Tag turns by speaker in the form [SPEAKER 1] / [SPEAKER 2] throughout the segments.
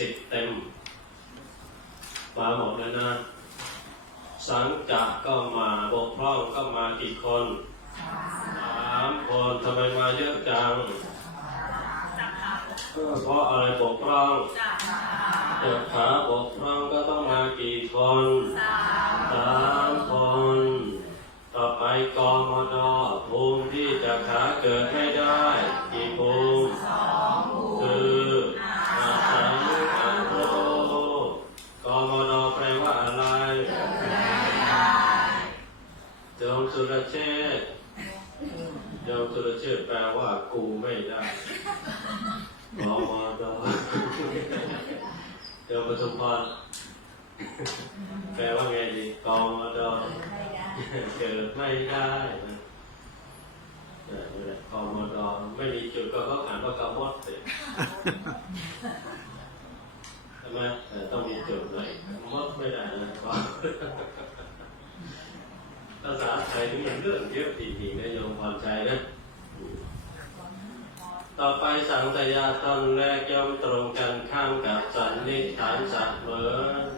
[SPEAKER 1] สิทธิ์เต็มมาหมดเลยนะ สังกัดก็มาบกพร่องก็มากี่คนสามคนทำไมมาเยอะจังก็เพราะอะไรบกพร่องเกิดขาบกพร่องก็ต้องมากี่คนสามคน ต่อไปกมดภูมิที่จะขาเกิดไม่ได้ กี่ภูมิ สุรเชษฐ์โยมสุรเชษแปลว่ากูไม่ได้กมดโยมปทุมพรแปลว่าไงดีกมดเกิดไม่ได้นะเนี่ยนี่แหละกมดไม่มีจุดก็เขาอ่านว่ากมดสิใช่ไหมต้องมีจุดหน่อยมดไม่ได้นะ ภาษาไทยนี่มันเรื่องเยอะจริงๆนะโยมพรชัยนะ ต่อไปสังตยาตอนแรกย่อมตรงกันข้ามกับสันนิฐานเสมอ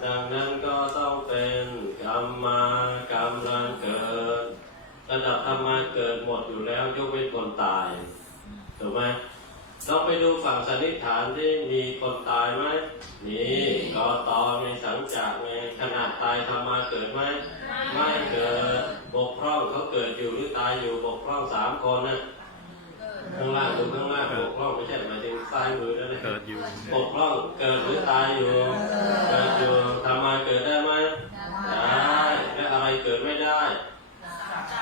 [SPEAKER 1] ดังนั้นก็ต้องเป็นกรรมากำลังเกิด ระดับธรรมาเกิดหมดอยู่แล้วยกเว้นคนตาย ถูกไหม ต้องไปดูฝั่งสันนิษฐานที่มีคนตายไหมนี่กอตอมีสังจักไงขนาดตายธรรมาเกิดไหมไม่เกิดบกพร่องเขาเกิดอยู่หรือตายอยู่บกพร่องสามคนนะข้างล่างดูข้างล่างบกพร่องไม่ใช่หมายถึงซ้ายมือนั่นนะ
[SPEAKER 2] เกิดอยู่
[SPEAKER 1] บกพร่องเกิดหรือตายอยู่เกิดอยู่ทำมาเกิดได้ไหมได้และอะไรเกิดไม่ได้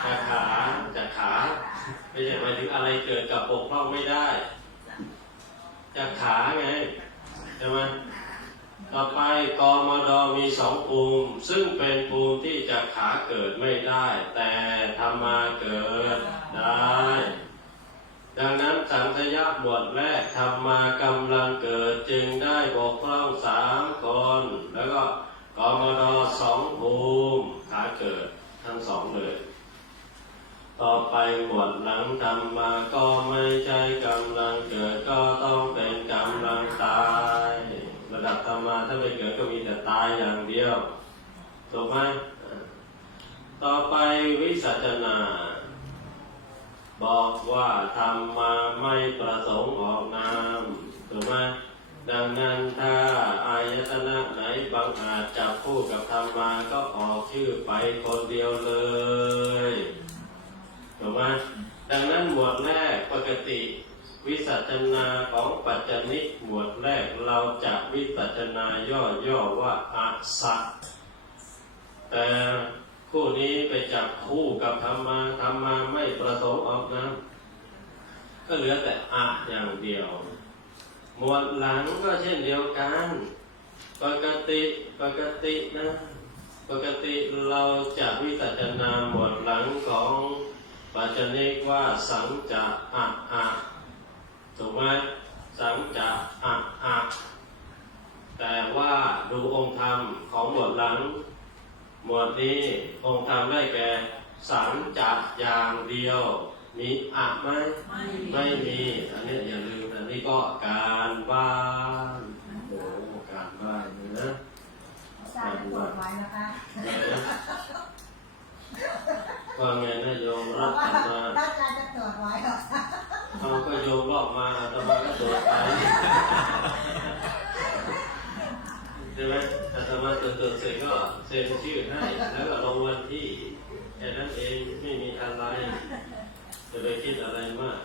[SPEAKER 1] จากขาจากขาไม่ใช่หมายถึงอะไรเกิดกับบกพร่องไม่ได้ จากขาไงใช่ไหมต่อไปกอมดมีสองภูมิ ซึ่งเป็นภูมิที่จะขาเกิดไม่ได้ แต่ทำมาเกิดได้ ดังนั้นสังสยะบทแรกทำมากำลังเกิดจึงได้บกพร่องสามคน แล้วก็กอมดสองภูมิขาเกิดทั้งสองเลย ต่อไปหมวดหลังทำมาก็ไม่ใช่กำลังเกิดก็ต้องเป็นกำลังตาย ระดับธรรมาถ้าไม่เกิดก็มีแต่ตายอย่างเดียวถูกไหมต่อไปวิสัชนา บอกว่าทำมาไม่ประสงค์ออกนามถูกไหมดังนั้นถ้าอายตนะไหนบางอาจจับคู่กับธรรมาก็ออกชื่อไปคนเดียวเลย ถูกไหมดังนั้นหมวดแรกปกติ วิสัชนาของปัจจนิกหมวดแรกเราจะวิสัชนาย่อๆว่าอาสัตแต่คู่นี้ไปจับคู่กับธรรมาธรรมาไม่ประสงค์ออกนะก็เหลือแต่อะอย่างเดียว หมวดหลังก็เช่นเดียวกัน ปกติปกตินะ ปกติเราจะวิสัชนาหมวดหลังของ ปัจจนิกว่าสังจะอะอะถูกไหมสังจะอะอะแต่ว่าดูองค์ธรรมของหมวดหลัง หมวดนี้องค์ธรรมได้แก่สังจัดอย่างเดียว มีอะไหมไม่มีอันนี้อย่าลืมอันนี้ก็การบ้านโอ้การบ้านเลยนะ
[SPEAKER 3] อาจารย์จะตรวจไว้นะคะ
[SPEAKER 1] ว่าไงนะโยม
[SPEAKER 3] เพ
[SPEAKER 1] รั
[SPEAKER 3] ราะ
[SPEAKER 1] บ
[SPEAKER 3] ว่า
[SPEAKER 1] กันมา
[SPEAKER 3] ถ้าอาจารย์จะตรวจไว้หรอก
[SPEAKER 1] เอาก็โยมบอกมาอาตมาก็ตรวจไปใช่ไหมอาตมาตรวจตรวจเสร็จก็เซ็นชื่อให้แล้วก็ลงวันที่แค่นั้นเองไม่มีอะไรจะไปคิดอะไรมาก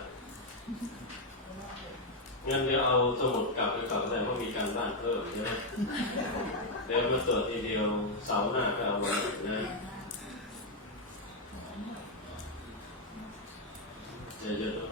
[SPEAKER 1] งั้นเดี๋ยวเอาสมุดกลับไปก่อนแต่ว่ามีการบ้านเพิ่มใช่ไหมเดี๋ยวมาตรวจทีเดียวเสาร์หน้าก็เอาไว้นะ เดี๋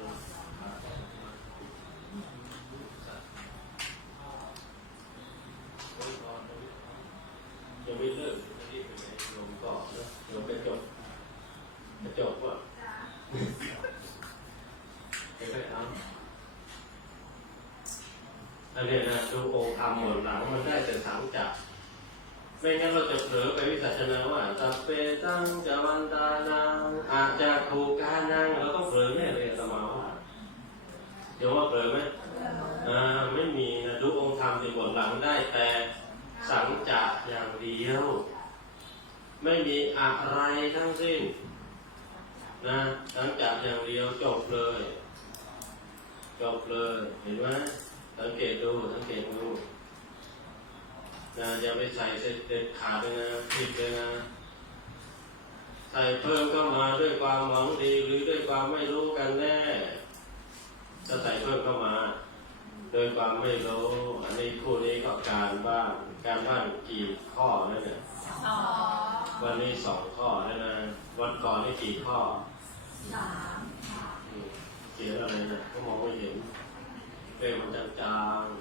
[SPEAKER 1] จะว่าเผลอไหมอ่าไม่มีนะรู้องค์ธรรมในบทหลังได้แต่สังจัดอย่างเดียว ไม่มีอะไรทั้งสิ้น นะสังจัดอย่างเดียวจบเลยจบเลยเห็นไหมสังเกตดูสังเกตดูนะอย่าไปใส่เด็ดขาดเลยนะผิดเลยนะใส่เพิ่มเข้ามาด้วยความหวังดีหรือด้วยความไม่รู้กันแน่ ถ้าใส่เพิ่มเข้ามา โดยความไม่รู้อันนี้คู่นี้ก็การบ้านการบ้านกี่ข้อนั่นเนี่ยวันนี้สองข้อนั่นนะวันก่อนนี่กี่ข้อ
[SPEAKER 3] สาม
[SPEAKER 1] เขียนอะไรเนี่ยก็มองไม่เห็นเป็นมันจางๆ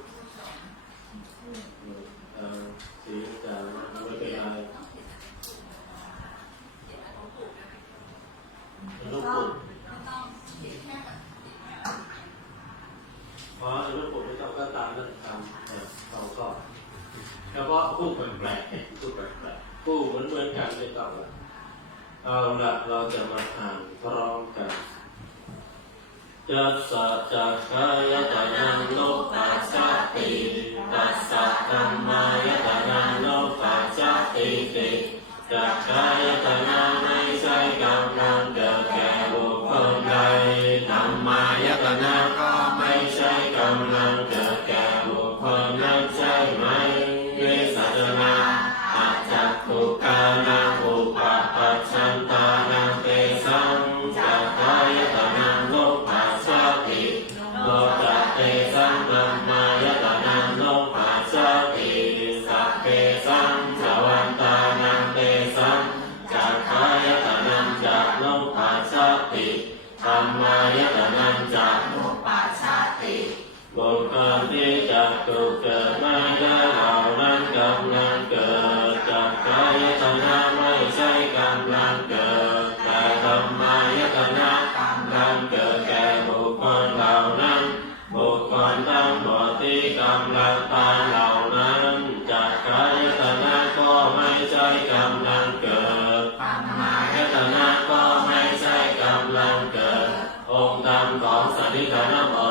[SPEAKER 1] องค์ธมของสันนิฐานบ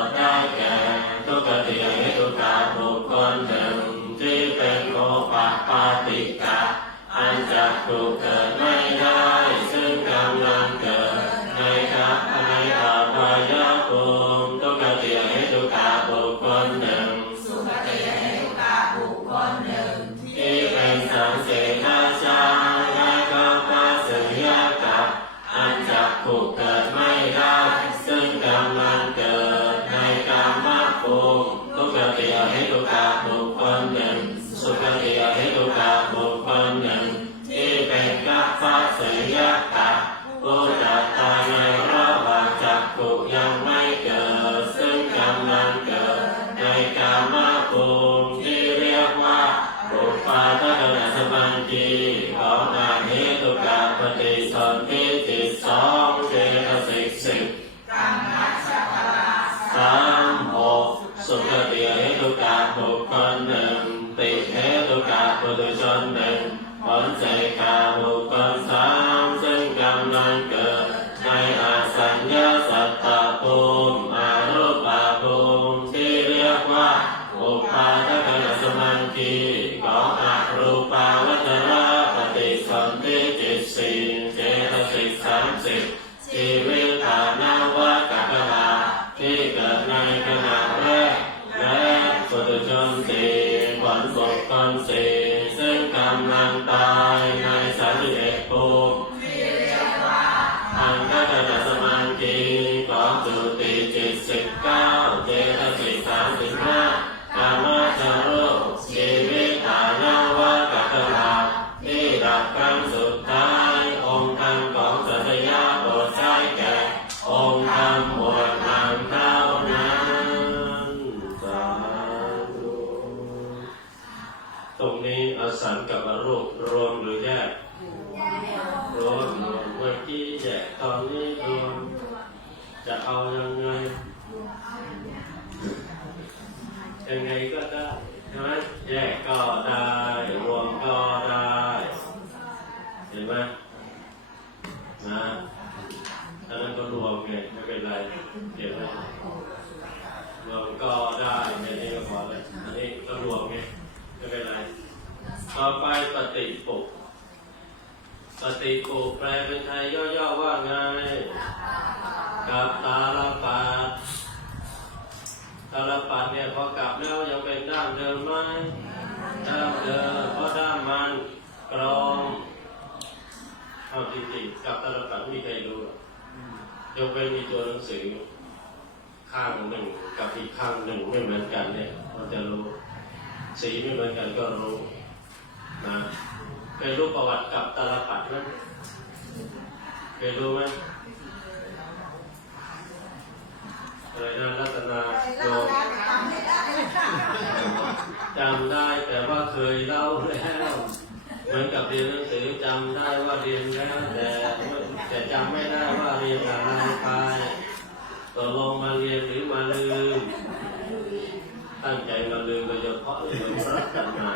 [SPEAKER 1] ภูมิที่เรียกว่าภูมิ นั้นก็ร
[SPEAKER 3] ว
[SPEAKER 1] มไม่เป็นไรเดี๋ยวนะรวมก็ได้ในนี้ก็พอเลยอันนี้ก็รวมไงไม่เป็นไรต่อไปปฏิปุกปฏิปุกแปลเป็นไทยย่อๆว่าไงกับตาลปัดตาลปัดเนี่ยพอกลับแล้วยังเป็นด้ามเดิมไหมด้ามเดิมเพราะด้ามมันกรองเอาจริงๆกับตาลปัดมีใครรู้หรอ ยกเว้นมีตัวหนังสือ ข้างหนึ่งกับอีกข้างหนึ่งไม่เหมือนกันเนี่ยเราจะรู้ สีไม่เหมือนกันก็รู้นะเคยรู้ประวัติกับตาลปัดไหมเคยรู้ไหมอะไรนะรัตนาโยมจำได้แต่ว่าเคยเล่าแล้วเหมือนกับเรียนหนังสือจำได้ว่าเรียนแล้วแต่ แต่จำไม่ได้ว่าเรียนอะไรไปตกลงมาเรียนหรือมาลืม ตั้งใจมาลืมโดยเฉพาะเรื่องรัตนมา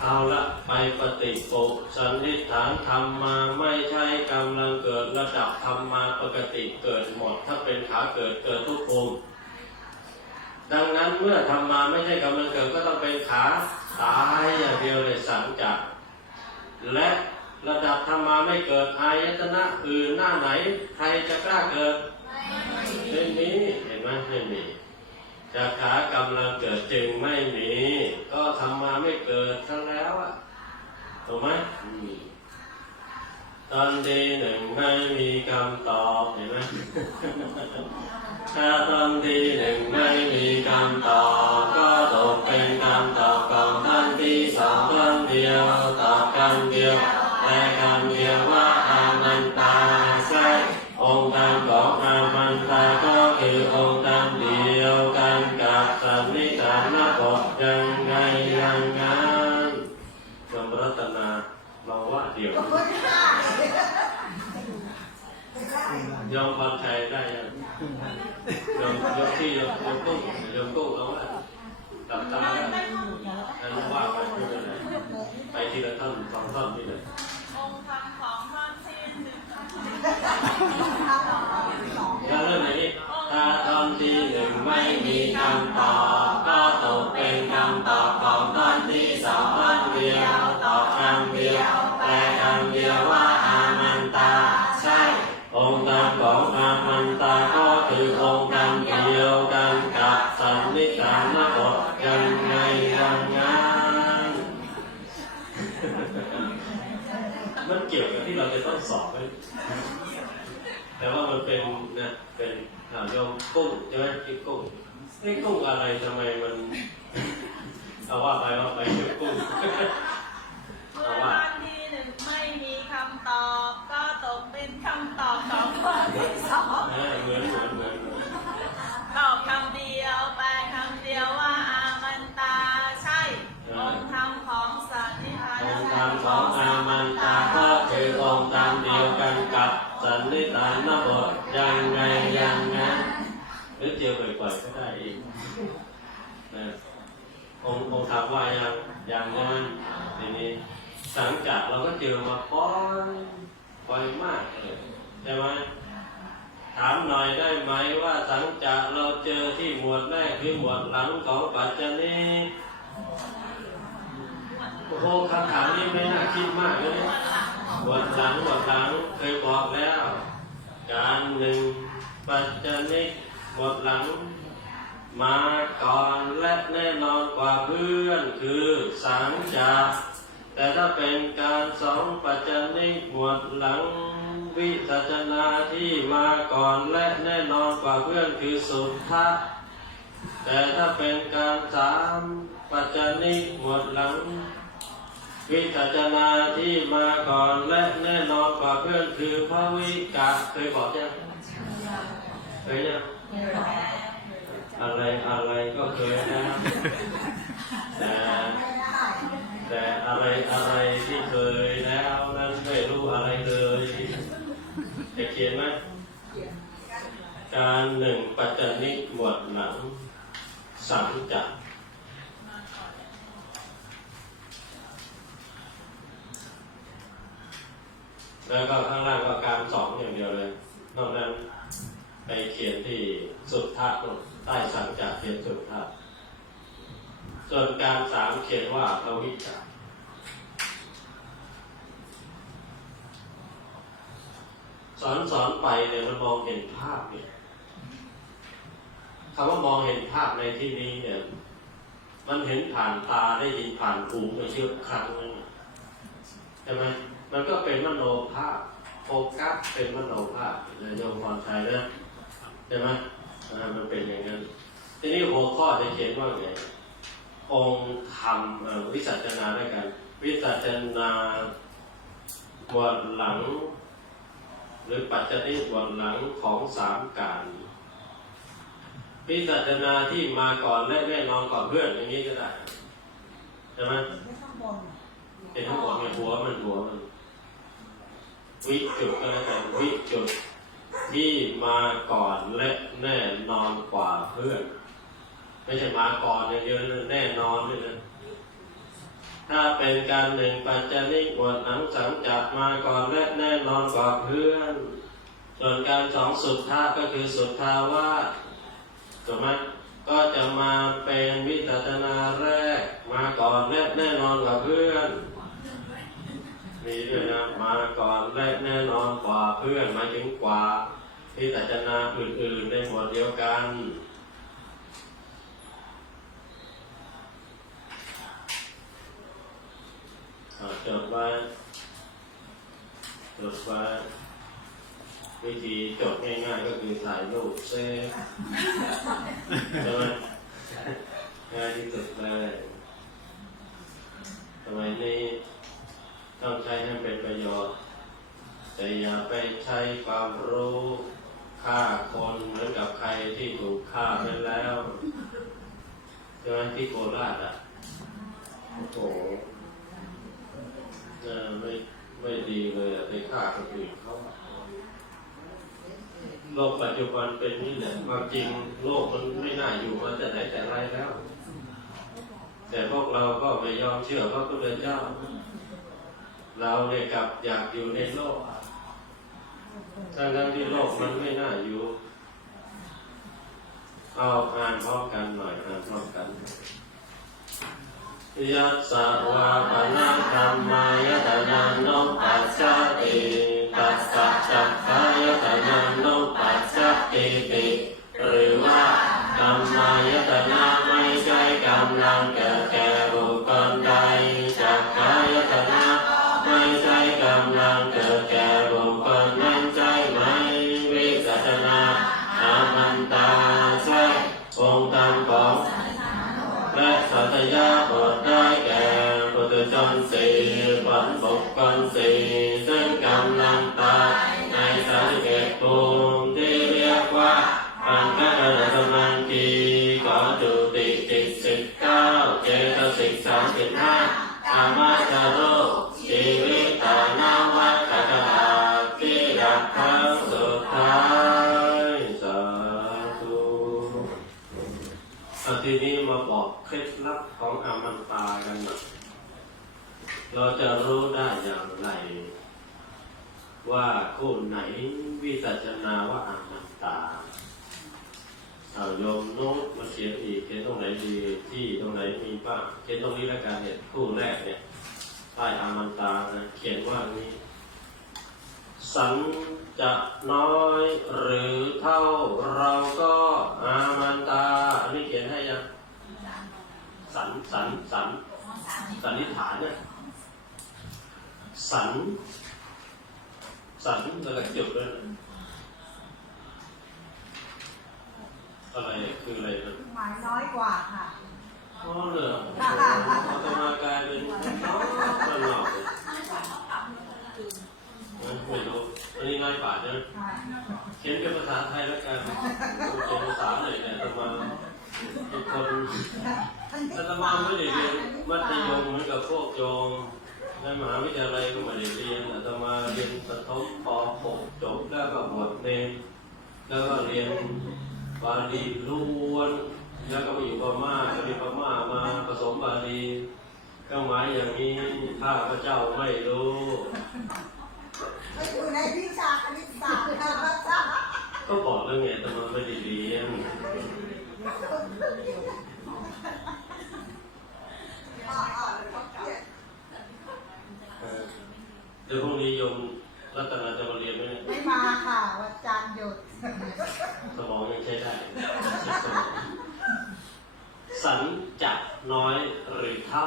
[SPEAKER 1] เอาละไปปฏิปุสันนิฐานธรรมมาไม่ใช่กำลังเกิดระดับธรรมมาปกติเกิดหมด ถ้าเป็นขาเกิดเกิดทุกภูมิดังนั้นเมื่อธรรมมาไม่ใช่กำลังเกิดก็ต้องเป็นขาตายอย่างเดียวเลยสังจักและ ระดับธรรมาไม่เกิดอายตนะอื่นหน้าไหน ใครจะกล้าเกิดไม่มีเห็นไหมไม่มีจากขากำลังเกิดจึงไม่มีก็ทำมาไม่เกิดซะแล้วอะถูกไหมตอนทีหนึ่งไม่มีคำตอบเห็นไหมถ้าตอนทีหนึ่งไม่มีคำตอบก็ตกเป็นคำตอบ ยกที่ยกยกกุ้งยกกุ้งลองว่าตับตาแล้วว่าไปไม่เป็นไรไปทีละท่อนสองท่อนนี่เลย
[SPEAKER 2] องค์ธรรมของท่านที่หนึ่ง
[SPEAKER 1] ไม่กุ้งอะไรทำไมมัน เอาว่าไปว่าไปเกี่ยวกุ้ง
[SPEAKER 2] ยัง
[SPEAKER 1] ยังนั้นทีนี้สังกัดเราก็เจอมาป้อยบ่อยมากเลยใช่ไหมถามหน่อยได้ไหมว่าสังจะเราเจอที่หมวดแรกคือหมวดหลังของปัจจนีโอ้โหคำถามนี้ไม่น่าคิดมากเลยหมวดหลังหมวดหลังเคยบอกแล้ว การหนึ่งปัจจนิหมวดหลัง มาก่อนและแน่นอนกว่าเพื่อนคือสังจะแต่ถ้าเป็นการสองปัจจนิหมวดหลังวิสัชนาที่มาก่อนและแน่นอนกว่าเพื่อนคือสุทธะแต่ถ้าเป็นการสามปัจจนิหมวดหลัง วิสัชนาที่มาก่อนและแน่นอนกว่าเพื่อนคือพระวิกะเคยบอกยังเคยยัง อะไรอะไรก็เคยนะ แต่แต่อะไรอะไรที่เคยแล้วนั้นไม่รู้อะไรเลยจะเขียนไหมการหนึ่งปัจจนิกหมวดหลังสังจักแล้วก็ข้างล่างก็การสองอย่างเดียวเลย นอกนั้นไปเขียนที่สุดท่านู่น ใต้สังจากเขียนสุดท่าส่วนการสามเขียนว่าพระวิจารสอนสอนไปเนี่ยมันมองเห็นภาพเนี่ยคำว่ามองเห็นภาพในที่นี้เนี่ยมันเห็นผ่านตาได้ยินผ่านหูไปเชื่อครั้งนึงใช่ไหมมันก็เป็นมโนภาพโฟกัสเป็นมโนภาพเลยโยมพรชัยนะใช่ไหม มันเป็นอย่างนั้น ทีนี้หัวข้อจะเขียนว่าไง องค์ธรรมเอ่อวิสัชนาด้วยกัน วิสัชนาวันหลัง หรือปัจจัยวันหลังของสามการวิสัชนาที่มาก่อนและแน่นอนก่อนเพื่อนอย่างนี้ก็ได้ใช่ไหม
[SPEAKER 3] ไม่ข้างบน
[SPEAKER 1] เป็นทั้งหมดเนี่ยหัวมันหัวมันวิจุดก็แล้วกันวิจุด ที่มาก่อนและแน่นอนกว่าเพื่อน ไม่ใช่มาก่อนอย่างเยวนะแน่นอนด้วยนะถ้าเป็นการหนึ่งปัจจัยนิบทหนังสังจักมาก่อนและแน่นอนกว่าเพื่อน ส่วนการสองสุดท้าก็คือสุดทาว่าถูกไหมก็จะมาเป็นวิจัตนาแรกมาก่อนและแน่นอนกว่าเพื่อน มีด้วยนะมาก่อนและแน่นอนกว่าเพื่อนมาถึงกว่าวิจัตนาอื่นๆในหมวดเดียวกันอ่าจดไว้จดไว้วิธีจดง่ายๆก็คือถ่ายรูปเซฟใช่ไหมง่ายที่สุดเลยสมัยนี้ ต้องใช้ให้เป็นประโยชน์ แต่อย่าไปใช้ความรู้ฆ่าคนเหมือนกับใครที่ถูกฆ่าไปแล้วใช่ไหมที่โคราชอะโอ้โหเออไม่ไม่ดีเลยอะไปฆ่าคนอื่นเขาโลกปัจจุบันเป็นนี่แหละความจริงโลกมันไม่น่าอยู่มาแต่ไหนแต่ไรแล้ว แต่พวกเราก็ไม่ยอมเชื่อพระพุทธเจ้า เราเนี่ยกลับอยากอยู่ในโลกทั้งทั้งที่โลกมันไม่น่าอยู่ เอาอ่านพร้อมกันหน่อยอ่านพร้อมกันยัสสะวาปนะธรรมายตนะโนปัสสติตัสสะจักขายตนะโนปัสสติติหรือว่าธรรมายตนะ ล ว่าคู่ไหนวิจัชนาว่าอามันตาเอาโยมโน้ตมาเขียนอีกเขียนตรงไหนดีที่ตรงไหนมีบ้างเขียนตรงนี้แล้วกันเนี่ยคู่แรกเนี่ยใต้อามันตานะเขียนว่านี้ สันจะน้อยหรือเท่าเราก็อามันตา อันนี้เขียนให้ยังสันสันสันสันนิษฐานเนี่ยสัน สันแล้วก็จุดด้วยนะอะไรคืออะไรนะ
[SPEAKER 3] หมายน้อยกว่าค่ะ
[SPEAKER 1] อ๋อเหรอเอาจะมากลายเป็นอ๋อมันหลอกเลยไม่รู้อันนี้น้อยกว่าใช่ไหมเขียนเป็นภาษาไทยแล้วกันเขียนภาษาหน่อยเนี่ยอาตมาทุกคนอาตมาไม่ได้เรียนมัธยมเหมือนกับพวกโยม ในมหาวิทยาลัยก็ไม่ได้เรียนอาตมาเรียนประถอหกจบแล้วก็บวชเนรแล้วก็เรียนบาลีล้วนแล้วก็ไปอยู่พม่าก็เรีพม่ามาผสมบาลีก็หมายอย่างนี้ข้าพระเจ้าไม่รู้
[SPEAKER 3] ไปอยู่ในวิชาคณิตศาสตร์ค่ะพระเจ้า
[SPEAKER 1] ก็บอกแล้วไงแต่มันไม่ได้เรียน เดี๋ยวพรุ่งนี้โยมรัตนาจะมาเรียนไหมเนี่ย
[SPEAKER 3] ไม่มาค่ะวันจันทร์หยุด
[SPEAKER 1] สมองยังใช้ได้ใช้สมองสันจะน้อยหรือเท่า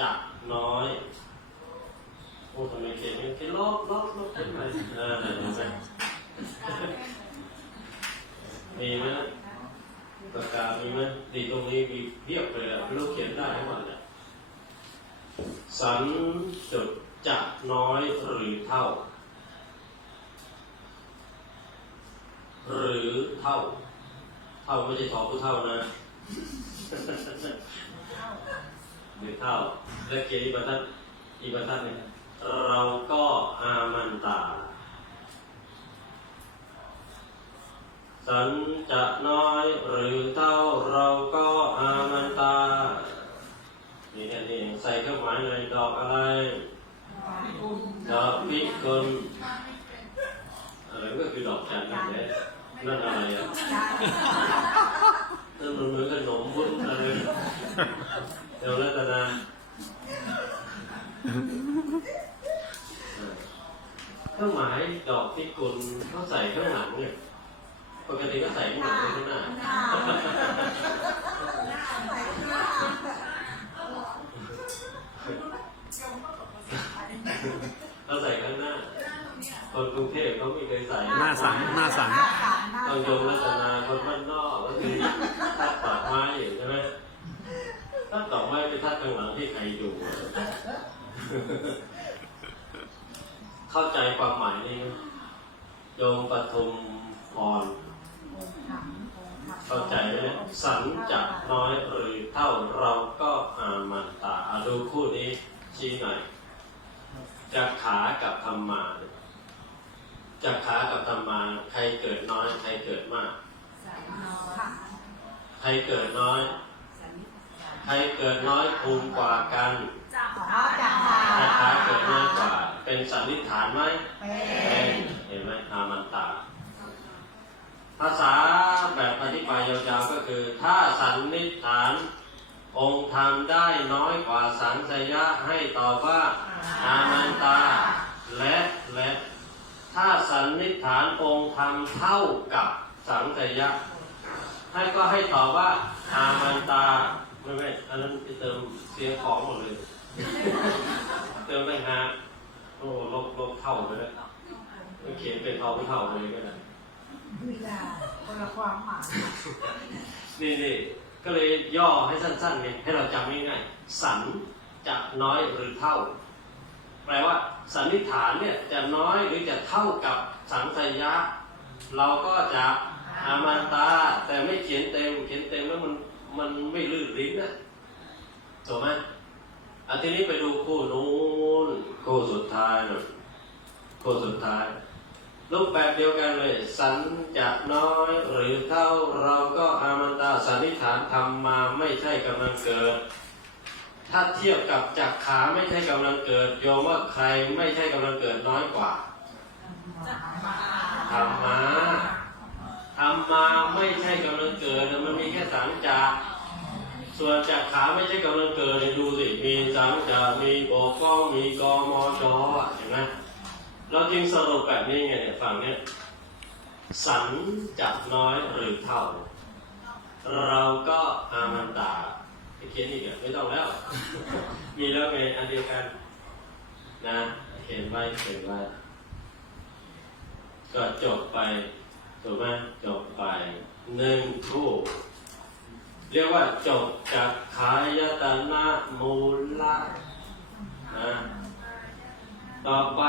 [SPEAKER 1] จะน้อยโอ้ทำไมเขียนไม่เขียนลบลบลบเขียนไปเออเห็นไหมมีไหมปากกามีไหมดีตรงนี้มีเรียบเลยอะไม่รู้เขียนได้ทั้งหมดเลย สันจดจะน้อยหรือเท่า หรือเท่า เท่าไม่ใช่ทอผู้เท่านะหรือเท่า และเกียรติบัตรอีบัตรเนี่ยเราก็อามันตา สันจะน้อยหรือเท่าเราก็อามันตา นี่แค่นี้ใส่เครื่องหมายเลยดอกอะไร ดอกพิกลอะไรก็คือดอกจันทร์นั่นแหละนั่นอะไรอะนั่นมันเหมือนขนมวุ้นอะไรเดี๋ยวรัตนาเครื่องหมายดอกพิกลเขาใส่ข้างหลังเนี่ยปกติก็ใส่ข้างหลังข้างหน้า เราใส่ข้างหน้า คนกรุงเทพเขาไม่เคยใส่
[SPEAKER 4] หน้าสังหน้าสัง
[SPEAKER 3] หน้าสังหน้า
[SPEAKER 1] ต้องโยมรัตนาคนบ้านนอกก็คือทัดดอกไม้อยู่ใช่ไหมทัดดอกไม้ไปทัดข้างหลังที่ใครอยู่ เข้าใจความหมายนี้ไหมโยมปทุมพรเข้าใจไหมสันจะน้อยหรือเท่าเราก็อามันตาอาดูคู่นี้ชี้หน่อย จะขากับธรรมาจะขากับธรรมาใครเกิดน้อย ใครเกิดมาก ใครเกิดน้อย ใครเกิดน้อยภูมิกว่ากัน
[SPEAKER 2] จับ
[SPEAKER 3] ขอจับขา
[SPEAKER 1] ใครขาเกิดน้อยกว่า เป็นสันนิษฐานไหม
[SPEAKER 3] เป็
[SPEAKER 1] เป็น
[SPEAKER 3] น
[SPEAKER 1] เห็นไหมอามันตาภาษาแบบอธิบายยาวๆก็คือ ถ้าสันนิษฐาน องค์ธรรมได้น้อยกว่าสังสยะให้ตอบว่าอามันตา และและถ้าสันนิษฐานองค์ธรรมเท่ากับสังสยะให้ก็ให้ตอบว่าอามันตาไม่ไม่อันนั้นไปเติมเสียงของหมดเลย เติมไปฮะโอ้ลบลบเท่าไปแล้วเขียนเป็นเท่าไม่เท่าเลยก็ได้
[SPEAKER 3] เวลาคนละความหมาย
[SPEAKER 1] นี่นี่ ก็เลยย่อให้สั้นๆเนี่ยให้เราจำง่ายๆสันจะน้อยหรือเท่า แปลว่าสันนิษฐานเนี่ยจะน้อยหรือจะเท่ากับสังสยะ เราก็จะอามันตา แต่ไม่เขียนเต็มเขียนเต็มแล้วมันมันไม่ลื่นลิ้นนะถูกไหมอันทีนี้ไปดูคู่นู้นคู่สุดท้ายหน่อยคู่สุดท้าย รูปแบบเดียวกันเลย สันจะน้อยหรือเท่าเราก็อามันตาสันนิษฐานทำมาไม่ใช่กำลังเกิด ถ้าเทียบกับจักขาไม่ใช่กำลังเกิดโยมว่าใครไม่ใช่กำลังเกิดน้อยกว่าธรรมะธรรมาไม่ใช่กำลังเกิดนะมันมีแค่สังจะส่วนจักขาไม่ใช่กำลังเกิดเนี่ยดูสิมีสังจะมีโบกล้องมีกมจอะเห็นไหม เราจึงสรุปแบบนี้ไงเนี่ยฝั่งเนี้ยสันจะน้อยหรือเท่า เราก็อามันตาไปเขียนอีกอะไม่ต้องแล้ว มีแล้วไงอันเดียวกัน นะเขียนไว้เขียนไว้ก็จบไปถูกไหมจบไปหนึ่งคู่เรียกว่าจบจากขายตนะมูลละนะ ต่อไป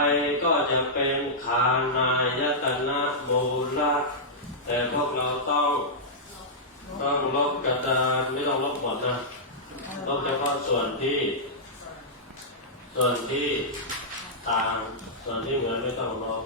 [SPEAKER 1] ก็จะเป็นขานายตนะมูลละแต่พวกเราต้องต้องลบกระดานไม่ต้องลบหมดนะลบเฉพาะส่วนที่ ส่วนที่ต่างส่วนที่เหมือนไม่ต้องลบ